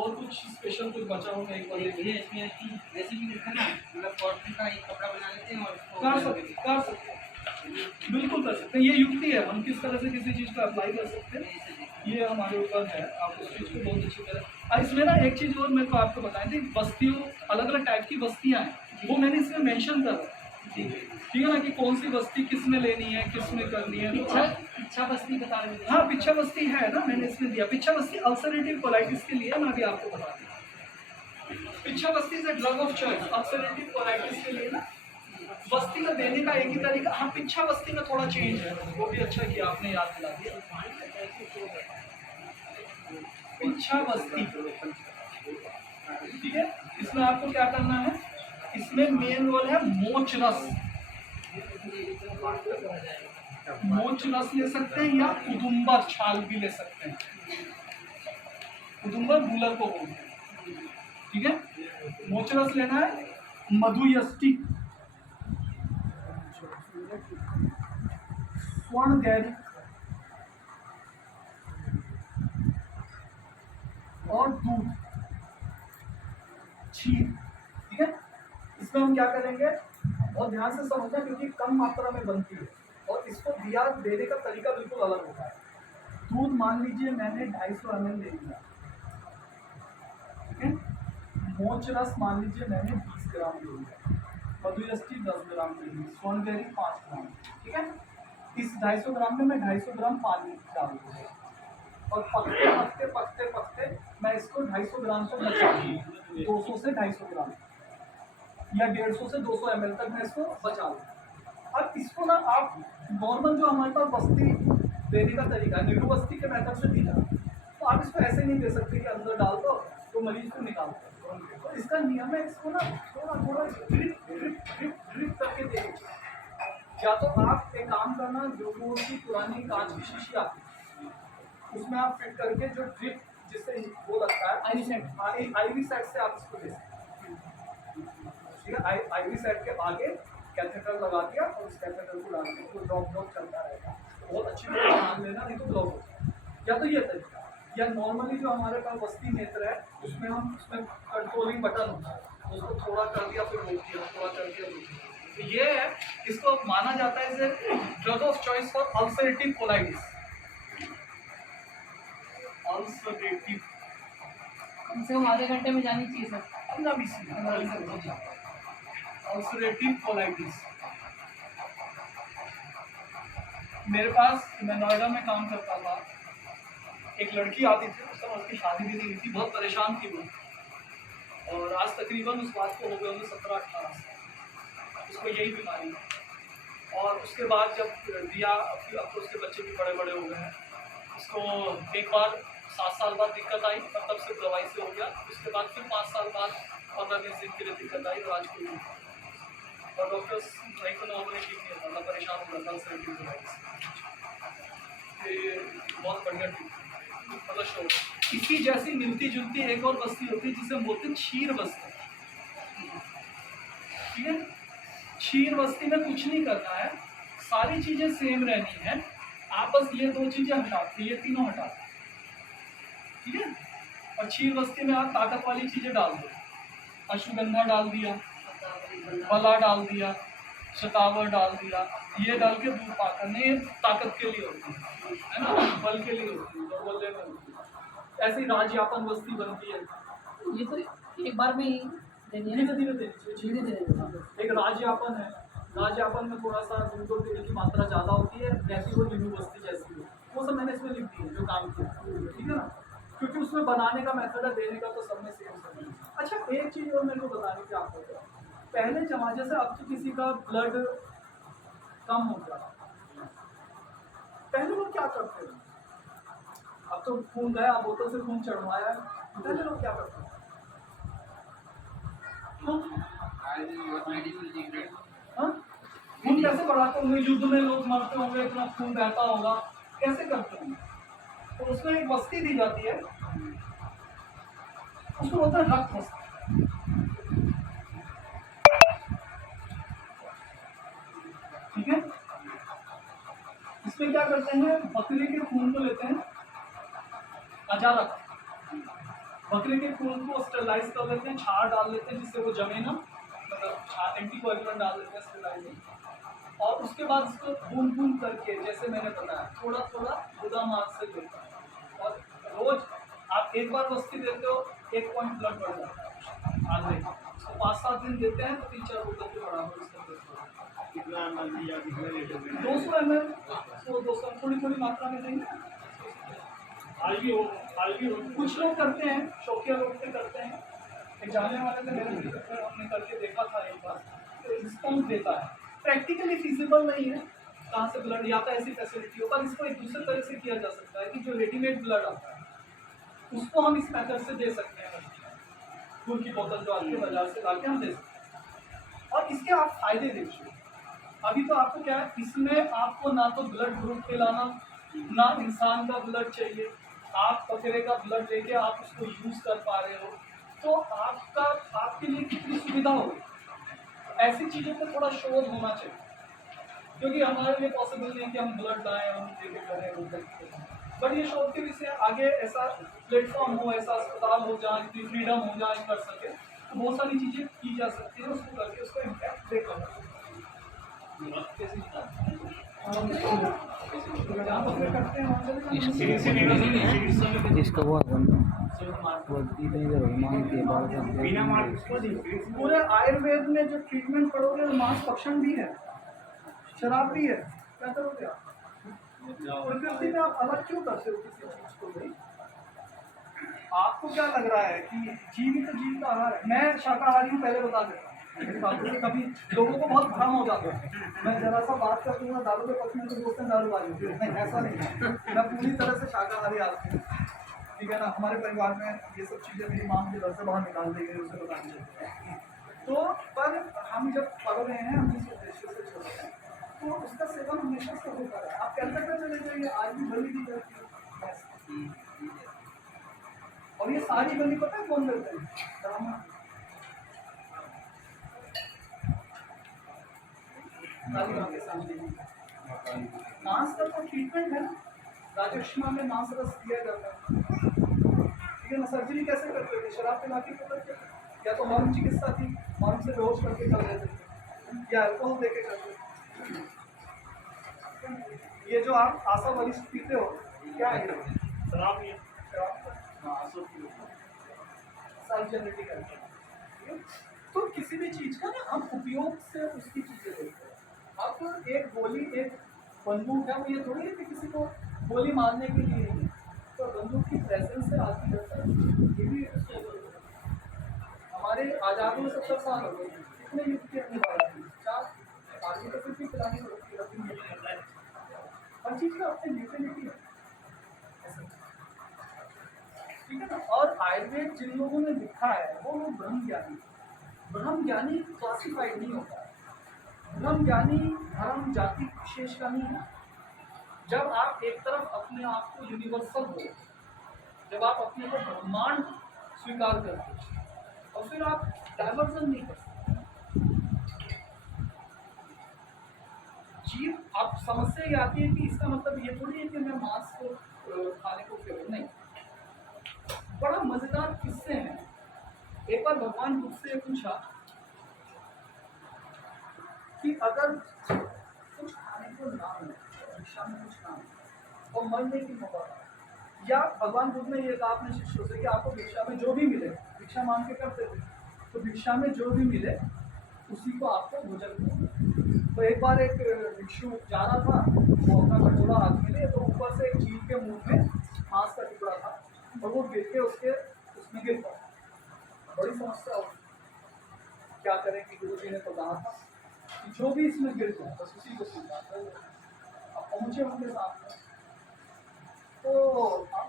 और कुछ स्पेशल कुछ बचा हो एक बार ये इसमें की रेसिपी लिखा ना, मतलब कॉटन का एक कपड़ा बना लेते हैं और उसको कर सकते हैं, बिल्कुल कर सकते हैं। ये युक्ति है, हम किस तरह से किसी चीज़ को अप्लाई कर सकते हैं, ये हमारे ऊपर है। आप उस चीज़ को बहुत अच्छी तरह इसमें ना एक चीज़ और मेरे को आपको बताई थी, बस्तियों अलग अलग टाइप की बस्तियाँ हैं, वो मैंने इसमें मेंशन कर रहा है, ठीक है ना, कि कौन सी बस्ती किस में लेनी है, किस में करनी है। पिच्छा बस्ती बता रहे हैं। हाँ, पिच्छा बस्ती है ना, मैंने इसमें दिया। पिच्छा बस्ती अल्सरेटिव कोलाइटिस के लिए, मैं अभी आपको बता दूँ। पिच्छा बस्ती is a drug of choice ulcerative colitis के लिए ना। बस्ती का देने का एक ही तरीका, हाँ पिच्छा बस्ती में थोड़ा चेंज है, वो भी अच्छा किया आपने याद दिला दिया। पिच्छा बस्ती, ठीक है, इसमें आपको क्या करना है, इसमें मेन रोल है मोच रस। मोच रस ले सकते हैं या उदुम्बर छाल भी ले सकते हैं, उदुम्बर गूलर को बोलते हैं, ठीक है। मोच रस लेना है, मधुयष्टि, स्वर्ण गैरिक और दूध, छीर, ठीक है। इसमें हम क्या करेंगे, और ध्यान से समझना क्योंकि कम मात्रा में बनती है और इसको दिया देने का तरीका बिल्कुल अलग होता है। दूध मान लीजिए मैंने 250 ml ले लिया, ठीक है। मोच रस मान लीजिए मैंने 20 ग्राम ले लिया, मधुयष्टि 10 ग्राम ले ली, स्वर्ण गैरिक 5 ग्राम, ठीक है। इस 250 ग्राम में मैं 250 ग्राम पानी डाल दूँगा और पकते पकते पकते पकते मैं इसको 250 ग्राम तक बचा दूँगी, 200 से 250 ग्राम या 150 से 200 ml तक मैं इसको बचा लूँ। अब इसको ना आप नॉर्मल जो हमारे पास बस्ती देने का तरीका है, नींबू बस्ती के मेथड से दी जाती है, तो आप इसको ऐसे नहीं दे सकते कि अंदर डाल दो तो मरीज को निकाल दो। तो इसका नियम है, इसको ना थोड़ा थोड़ा ड्रिप ड्रिप ड्रिप ड्रिप करके देंगे। या तो आप एक काम करना, जो की पुरानी कांच की शीशी आती है उसमें आप फिट करके जो ड्रिप जिससे वो लगता है आईवी सेट से आप इसको दे सकते हैं, ठीक है। आईवी सेट के आगे कैथेटर लगा दिया और उस कैथेटर को डाल दिया, तो ड्रॉप ड्रॉप चलता रहेगा। बहुत अच्छी तरह ध्यान लेना, नहीं तो ब्लॉक हो जाएगा। या तो ये तरीका, या नॉर्मली जो हमारे पास बस्ती नेत्र है उसमें हम उसमें कंट्रोलिंग बटन होता है, उसको थोड़ा कर दिया फिर रोक दिया, थोड़ा कर दिया रोक दिया। तो ये है, इसको माना जाता है drug of choice for ulcerative colitis. Ulcerative कम से कम आधे घंटे में जानी चाहिए सर, 15-20 मिनट। अल्सरेटिव कोलाइटिस, मेरे पास, मैं नोएडा में काम करता था, एक लड़की आती थी, उस समय उसकी शादी भी नहीं हुई थी, बहुत परेशान थी वो, और आज तकरीबन उस बात को हो गए होंगे 17-18 साल, उसको यही बीमारी है। और उसके बाद जब दिया, अब तो उसके बच्चे भी बड़े बड़े हो गए हैं, उसको एक बार 7 साल बाद दिक्कत आई, तब से दवाई से हो गया, उसके बाद फिर 5 साल बाद 15-20 दिन के लिए दिक्कत आई, और आज कोई नहीं। और डॉक्टर्स नहीं तो नॉर्मली ठीक नहीं होता, परेशान हो रहा था सर्दी दवाई से, बहुत बढ़िया ठीक मतलब शो। इसी जैसी मिलती जुलती एक और बस्ती होती है जिसे हम बोलते हैं क्षीर बस्ती, ठीक है। क्षीर बस्ती में कुछ नहीं करना है, सारी चीजें सेम रहनी है, आप बस ये 2 चीजें हटाते, ये तीनों हटाते, ठीक है। और क्षीर बस्ती में आप ताकत वाली चीजें डाल दो, अश्वगंधा डाल दिया, बला डाल दिया, शतावर डाल दिया, ये डाल के दूध पाकर, नहीं ताकत के लिए होती है ना, बल के लिए होती है, और बल्ले में होती है। ऐसे ही राजयापन बस्ती बनती है, ये तो एक बार में ही धीरे धीरे एक राजयापन है, राजयापन में थोड़ा सा दूध और तेल की मात्रा ज़्यादा होती है, जैसी वो नींबू बस्ती जैसी है, वो सब मैंने इसमें लिख दी है जो काम किया, ठीक है ना, क्योंकि उसमें बनाने का मेथड है, देने का तो सब में सेम है। अच्छा, एक चीज़ और मेरे को बतानी थी आपको, पहले जमाने से अब तो किसी का ब्लड कम हो गया, पहले लोग क्या करते हैं, अब तो खून गया, बोतल से खून चढ़वाया, पहले लोग क्या करते हैं, खून कैसे बढ़ाते होंगे, युद्ध में लोग मरते होंगे, इतना खून बहता होगा, कैसे करते होंगे, तो उसमें एक बस्ती दी जाती है, उसको बोलते हैं रक्त बस्ती, ठीक है। इसमें क्या करते हैं, बकरी के खून को लेते हैं, अजारक, बकरे के खून को स्टेरलाइज कर लेते हैं, छार डाल लेते हैं जिससे वो जमे ना, मतलब छार एंटीकोएगुलेंट डाल देते हैं स्टेरलाइजिंग, और उसके बाद इसको बूंद बूंद करके जैसे मैंने बताया थोड़ा थोड़ा गुदा मार्ग से देता है, और रोज आप एक बार वस्ती देते हो 1 पॉइंट ब्लड बढ़ जाता है आधे, तो 5-7 दिन देते हैं तो 3-4 बोतल के बराबर उसका देते हैं। कितना ml या कितने लीटर में? 200 ml, 200 थोड़ी थोड़ी मात्रा में देंगे। कुछ लोग करते हैं, शौकिया लोग से करते हैं, एक जाने वाले थे मेरे मित्र थे, हमने करके देखा था एक बार, तो रिस्पॉन्स देता है। प्रैक्टिकली फिजिबल नहीं है कहाँ से ब्लड, या तो ऐसी फैसिलिटी हो, पर इसको एक दूसरे तरह से किया जा सकता है कि जो रेडीमेड ब्लड आता है उसको हम इस मेथड से दे सकते हैं, खून की बोतल जो आती है बाजार से ला के हम दे सकते हैं। और इसके आप फायदे देखिए, अभी तो आपको क्या है, इसमें आपको ना तो ब्लड ग्रुप पिलाना, ना इंसान का ब्लड चाहिए, आप बकरे का ब्लड लेके आप उसको यूज कर पा रहे हो, तो आपका आपके लिए कितनी सुविधा होगी। ऐसी चीज़ों पर थोड़ा शोध होना चाहिए, क्योंकि हमारे लिए पॉसिबल नहीं है कि हम ब्लड लाएं, हम लेके करें, बट ये शोध के विषय आगे ऐसा प्लेटफॉर्म हो, ऐसा अस्पताल हो जहाँ इतनी फ्रीडम हो जहाँ ये कर सके, तो बहुत सारी चीज़ें की जा सकती है, उसको करके उसका इम्पैक्ट देखा जा इसका वो पूरे आयुर्वेद में जो ट्रीटमेंट पढ़ोगे वो मांसभक्षण भी है, शराब भी है, क्या करोगे आप? प्रकृति में आप अलग क्यों करते हो किसी चीज को भाई? आपको क्या लग रहा है कि जीवित तो जीव का आहार है? मैं शाकाहारी हूँ, पहले बता देता हूँ, कभी लोगों को बहुत भ्रम हो जाता है, मैं जरा सा बात कर दूंगा दारू के पक्ष में तो दोस्त दारूबाजी होती है, नहीं ऐसा नहीं है, मैं पूरी तरह से शाकाहारी आदमी हूँ, ठीक है ना। हमारे परिवार में ये सब चीज़ें मेरी माँ के घर से बाहर निकाल दी गई, उसे बतानी चाहिए। तो पर हम जब पढ़ रहे हैं, हम जिस उद्देश्य से चल रहे हैं, तो उसका सेवन हमेशा से होता है। आप कैलकाटा चले जाइए, आज भी बलि दी जाती है, और ये सारी बलि पता है कौन करते हैं? ब्राह्मण। मांस का तो ट्रीटमेंट है ना, राजक्षमा में मांस रस दिया जाता है, ठीक है ना। सर्जरी कैसे करते थे? शराब पिला के करते थे, या तो मर्म चिकित्सा थी, मर्म से बेहोश करके कर देते थे, या अल्कोहल दे के करते थे। ये जो आप आशा वरिष्ठ पीते हो, क्या है? शराब ही है, जेनेटिक है। तो किसी भी चीज का ना हम उपयोग से उसकी चीजें देखते हैं। अब एक गोली, एक बंदूक है, वो ये थोड़ी है कि किसी को गोली मारने के लिए ही है, तो बंदूक की प्रेजेंस से आदमी डरता है, ये भी हमारे आज़ादी में 70 साल हो गए, कितने युद्ध की अपनी बात थी, 4 आदमी तो फिर भी पिलानी पड़ती है, हर चीज़ का अपनी यूटिलिटी है, ठीक है ना। और आयुर्वेद जिन लोगों ने लिखा है वो लोग ब्रह्म ज्ञानी क्लासिफाइड नहीं होता है, ब्रह्म ज्ञानी धर्म जाति विशेष का नहीं है। जब आप एक तरफ अपने आप को यूनिवर्सल हो, जब आप अपने को ब्रह्मांड स्वीकार करते हो, और फिर आप डाइवर्जन नहीं कर सकते। जीव, आप समस्या ये आती है कि इसका मतलब ये थोड़ी है कि मैं मांस को खाने को फेवरेट नहीं। बड़ा मजेदार किस्से हैं। एक बार भगवान बुद्ध से पूछा कि अगर कुछ खाने को ना मिले, भिक्षा में कुछ ना मिले और मरने की मौका, या भगवान बुद्ध ने ये कहा अपने शिष्यों से कि आपको भिक्षा में जो भी मिले, भिक्षा मांग के करते थे, तो भिक्षा में जो भी मिले उसी को आपको भोजन करो। तो एक बार एक भिक्षु जा रहा था, वो अपना कटोरा हाथ में ले, तो ऊपर से एक जीव के मुंह में मांस का टुकड़ा था और वो गिर के उसमें गिर पड़ा। बड़ी समस्या हो, क्या करें कि गुरु जी ने तो कहा था कि जो भी इसमें गिर जाए बस उसी को स्वीकार कर लो। अब पहुंचे उनके सामने, तो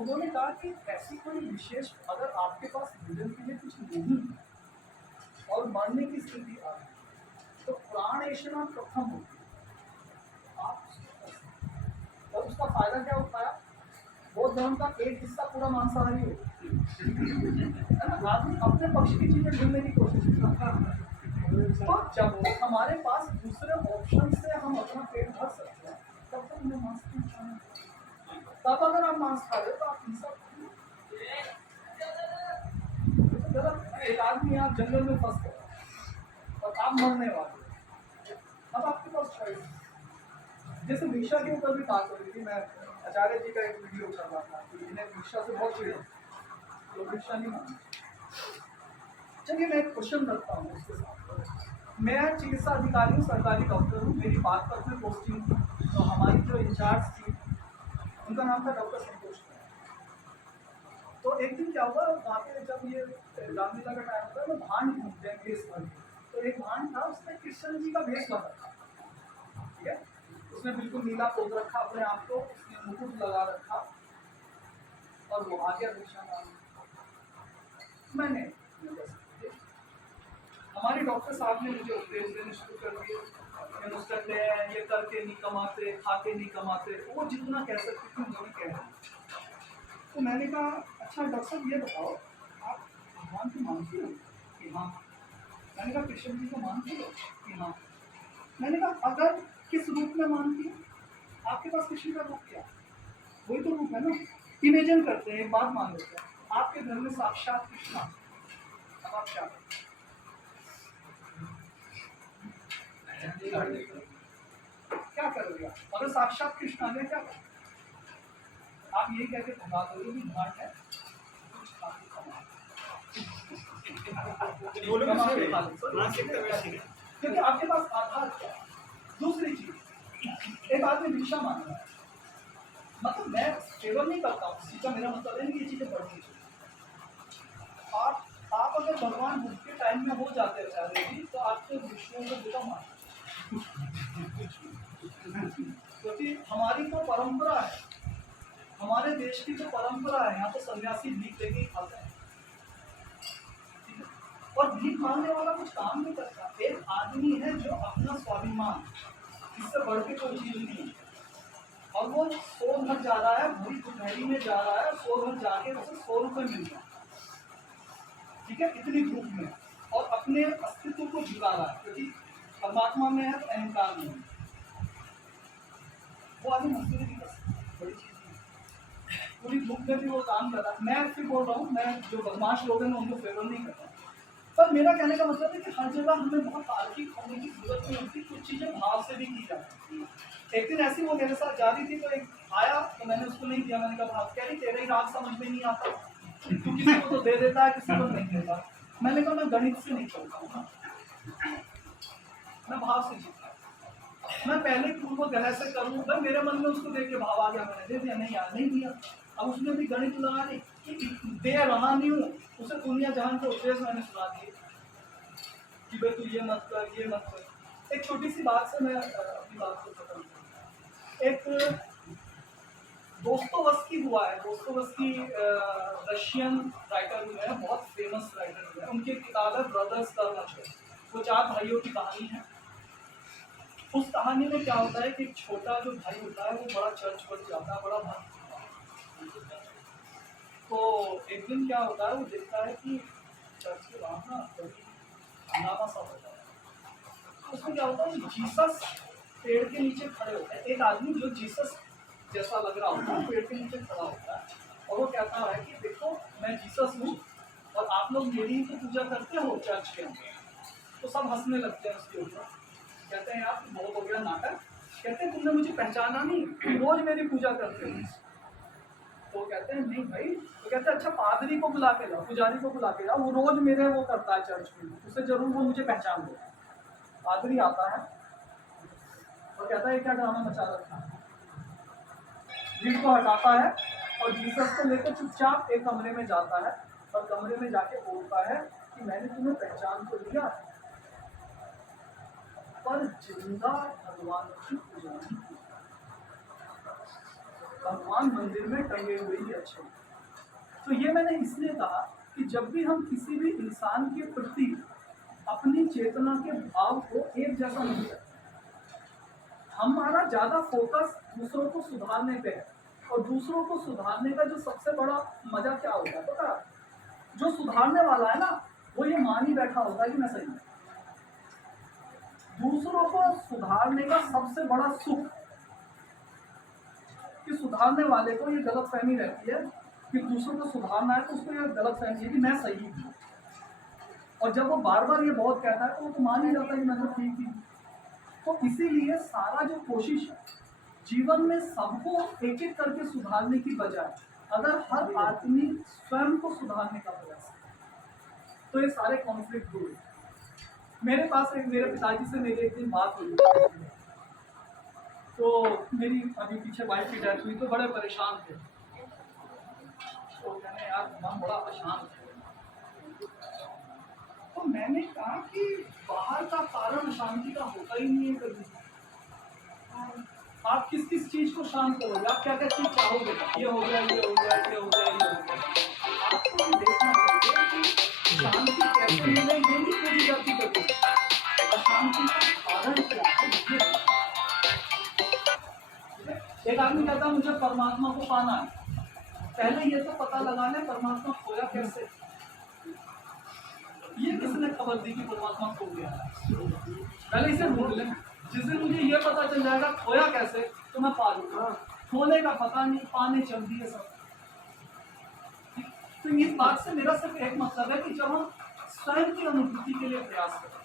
उन्होंने कहा कि ऐसी कोई विशेष, अगर आपके पास भोजन के लिए कुछ नहीं और मरने की स्थिति आ गई, तो प्राण ऐशना प्रथम होती है, आप और उसका फायदा क्या उठाया? बौद्ध धर्म का एक हिस्सा पूरा मांसाहारी है ना, आदमी अपने पक्ष की चीजें ढूंढने की कोशिश करता है। तो जब हमारे पास दूसरे ऑप्शन से हम अपना पेट भर सकते हैं, तब तक हमें मांस की इच्छा नहीं। तब अगर आप मांस खा रहे हो तो आप हिंसा एक आदमी आप जंगल में फंस गए और आप मरने वाले हो, अब आपके पास चॉइस है। जैसे भिक्षा के ऊपर भी बात हो रही थी, मैं आचार्य जी का एक वीडियो चल रहा था कि इन्हें भिक्षा से बहुत चिढ़े, तो भिक्षा नहीं मांगी। चलिए मैं एक क्वेश्चन रखता हूँ उसके साथ। मैं चिकित्सा अधिकारी हूँ, सरकारी डॉक्टर हूँ, मेरी बागपत में पोस्टिंग थी, तो हमारी जो इंचार्ज थी उनका नाम था डॉक्टर संतोष कुमार। तो एक दिन क्या हुआ, वहाँ पे जब ये रामलीला का टाइम होता है, मैं भांड घूमते हैं भेष बन के, तो एक भांड था उसने कृष्ण जी का भेष बना था, ठीक है, उसने बिल्कुल नीला पोत रखा अपने आप को, उसने मुकुट लगा रखा और वो आ गया भिक्षा मांगने। मैंने हमारे डॉक्टर साहब ने मुझे उपदेश देने शुरू कर दिए, ये नुस्खे हैं, ये करके नहीं कमाते, खाके नहीं कमाते, वो जितना कह सकते थे उन्होंने कह दिया। तो मैंने कहा अच्छा डॉक्टर साहब ये बताओ, आप भगवान को मानती हो कि हाँ? मैंने कहा कृष्ण जी को मानती हो कि हाँ? मैंने कहा अगर किस रूप में मानती हो? आपके पास कृष्ण का रूप क्या? वही तो रूप है ना। इमेजिन करते हैं, एक बात मान लेते हैं, आपके घर में साक्षात कृष्ण, अब आप क्या करें? क्या करोगे आप? अगर साक्षात कृष्ण आ गया क्या करोगे? आप यही कहकर भगा दोगे कि घाट है, कुछ खा के कमाओ। क्योंकि आपके पास आधार क्या है। दूसरी चीज, एक आदमी भिक्षा मांग रहा है, मतलब मैं फेवर नहीं करता हूँ इस चीज का, मेरा मतलब है कि ये चीजें बढ़नी चाहिए। आप अगर भगवान बुद्ध के टाइम में हो जाते हैं तो आपके विष्णु को बुरा मानते, क्योंकि हमारी तो परंपरा है, हमारे देश की जो परंपरा है, यहाँ तो सन्यासी भीख लेके ही खाते हैं, और भीख मांगने वाला कुछ काम नहीं करता। एक आदमी है जो अपना स्वाभिमान, इससे बढ़ के कोई चीज नहीं है, और वो 100 घर जा रहा है, भूरी दुपहरी में जा रहा है, 100 घर जाके उसे 100 रुपये मिल रहा है, ठीक है, इतनी धूप में, और अपने अस्तित्व को झुका रहा है, क्योंकि परमात्मा में है तो अहंकार नहीं है। वो आदमी मजदूरी नहीं कर सकता, बड़ी चीज नहीं, पूरी धूप में भी वो काम कर रहा है। मैं फिर बोल रहा हूँ, मैं जो बदमाश लोग हैं उनको फेवर नहीं कर रहा, पर मेरा कहने का मतलब है कि हर जगह हमें बहुत तार्किक होने की जरूरत नहीं होती, कुछ चीजें भाव से भी की जाती है। एक दिन ऐसी वो मेरे साथ जा रही थी, तो एक आया तो मैंने उसको नहीं दिया, मैंने कहा भाव कह रही तेरे ही राग समझ में नहीं आता, तू किसी को तो दे देता है, किसी को नहीं देता। मैंने कहा मैं गणित से नहीं चलता हूँ, मैं भाव से जीता, मैं पहले पूर्व ग्रह से करूँ, भाई मेरे मन में उसको देख के भाव आ गया, मैंने दे दिया, नहीं यार नहीं दिया। अब उसने भी गणित लगा दी कि दे रहा नहीं हूँ, उसे दुनिया जहान के उपदेश मैंने सुना दिए कि भाई तू ये मत कर, ये मत कर। एक छोटी सी बात से मैं अपनी बात को खत्म करूँ। एक दोस्तोवस्की हुआ है, दोस्तोवस्की रशियन राइटर हुए हैं, बहुत फेमस राइटर हुए हैं, उनकी किताब है ब्रदर्स कर्नल, वो 4 भाइयों की कहानी है। उस कहानी में क्या होता है कि एक छोटा जो भाई होता है वो बड़ा चर्च पर जाता है, बड़ा भक्त। तो एक दिन क्या होता है, वो देखता है कि चर्च के बाहर ना हंगामा सा होता है। उसमें क्या होता है, जीसस पेड़ के नीचे खड़े होते हैं, एक आदमी जो जीसस जैसा लग रहा होता है पेड़ के नीचे खड़ा होता है, और वो कहता है कि देखो मैं जीसस हूँ और आप लोग मेरी ही तो पूजा करते हो चर्च के अंदर। तो सब हंसने लगते हैं उसके ऊपर, कहते हैं यार बहुत हो गया नाटक, कहते हैं तुमने मुझे पहचाना नहीं, तुम रोज मेरी पूजा करते हो। तो कहते हैं नहीं भाई, तो कहते हैं अच्छा पादरी को बुला के लाओ, पुजारी को बुला के लाओ, वो रोज मेरे वो करता है चर्च में, उससे जरूर वो मुझे पहचान दे। पादरी आता है और कहता है क्या ड्रामा मचा रखा है, भीड़ को हटाता है और जीसस को लेकर चुपचाप एक कमरे में जाता है, और कमरे में जाके बोलता है कि मैंने तुम्हें पहचान तो लिया, पर जिंदा भगवान की पूजा नहीं की। भगवान मंदिर में टंगे हुए ही अच्छे। तो ये मैंने इसलिए कहा कि जब भी हम किसी भी इंसान के प्रति अपनी चेतना के भाव को एक जैसा नहीं करते, हमारा ज्यादा फोकस दूसरों को सुधारने पे है, और दूसरों को सुधारने का जो सबसे बड़ा मजा क्या होता है पता है, जो सुधारने वाला है ना वो ये मान ही बैठा होता है कि मैं सही हूँ। दूसरों को सुधारने का सबसे बड़ा सुख कि सुधारने वाले को ये गलतफहमी रहती है कि दूसरों को सुधारना है, तो उसको ये गलतफहमी है कि मैं सही हूँ। और जब वो बार बार ये बहुत कहता है तो वो तो मान ही जाता है कि मैं तो ठीक ही हूँ। तो इसीलिए सारा जो कोशिश है जीवन में सबको एक एक करके सुधारने की बजाय अगर हर आदमी स्वयं को सुधारने का प्रयास करे तो ये सारे कॉन्फ्लिक्ट दूर होते हैं। मेरे पास मेरे पिताजी से मेरी एक दिन बात हुई, तो मेरी अभी पीछे वाइफ की डेथ हुई तो बड़े परेशान थे। तो मैंने यार मन बड़ा अशांत है। तो मैंने कहा कि बाहर का कारण अशांति का होता ही नहीं है कभी। आप किस किस चीज को शांत करोगे, आप क्या क्या चीज चाहोगे, ये हो गया ये हो गया ये हो गया ये हो गया। आपको ये देखना चाहिए कि शांति कैसे मिले, ये नहीं पूरी जाती कभी। अशांति का कारण क्या है ये। एक आदमी कहता है मुझे परमात्मा को पाना है, पहले ये तो पता लगा ले परमात्मा खोया कैसे। ये किसने खबर दी कि परमात्मा खो गया है, पहले इसे ढूंढ ले। जिस दिन मुझे ये पता चल जाएगा खोया कैसे तो मैं पा लूंगा। खोने का पता नहीं, पाने चल दिए सब। तो इस बात से मेरा सिर्फ एक मतलब है कि जब हम स्वयं की अनुभूति के लिए प्रयास करें,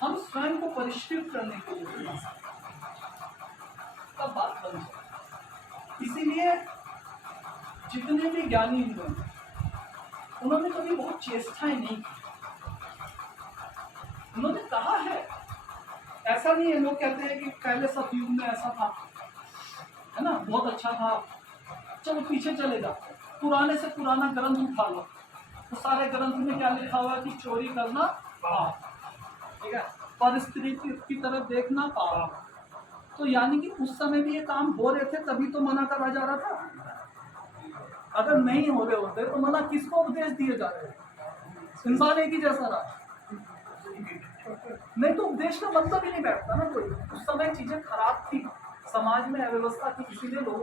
हम स्वयं को परिष्कृत करने के लिए प्रयास करें, तब बात बन जाए। इसीलिए जितने भी ज्ञानी हुए उन्होंने कभी बहुत चेष्टाएं नहीं की। उन्होंने कहा है, ऐसा नहीं है। लोग कहते हैं कि पहले सतयुग में ऐसा था, है ना, बहुत अच्छा था, चलो पीछे चले जाते हैं, पुराने से पुराना ग्रंथ उठा लो, तो सारे ग्रंथ में क्या लिखा हुआ है कि चोरी करना पाप, ठीक है, पर स्त्री की तरफ देखना पाप। तो यानी कि उस समय भी ये काम हो रहे थे, तभी तो मना करा जा रहा था। अगर नहीं हो रहे होते तो मना किसको उपदेश दिए जा रहे थे? इंसान एक ही जैसा रहा, नहीं तो उपदेश का मतलब ही नहीं बैठता ना कोई। उस समय चीजें खराब थी, समाज में अव्यवस्था थी, इसीलिए लोगों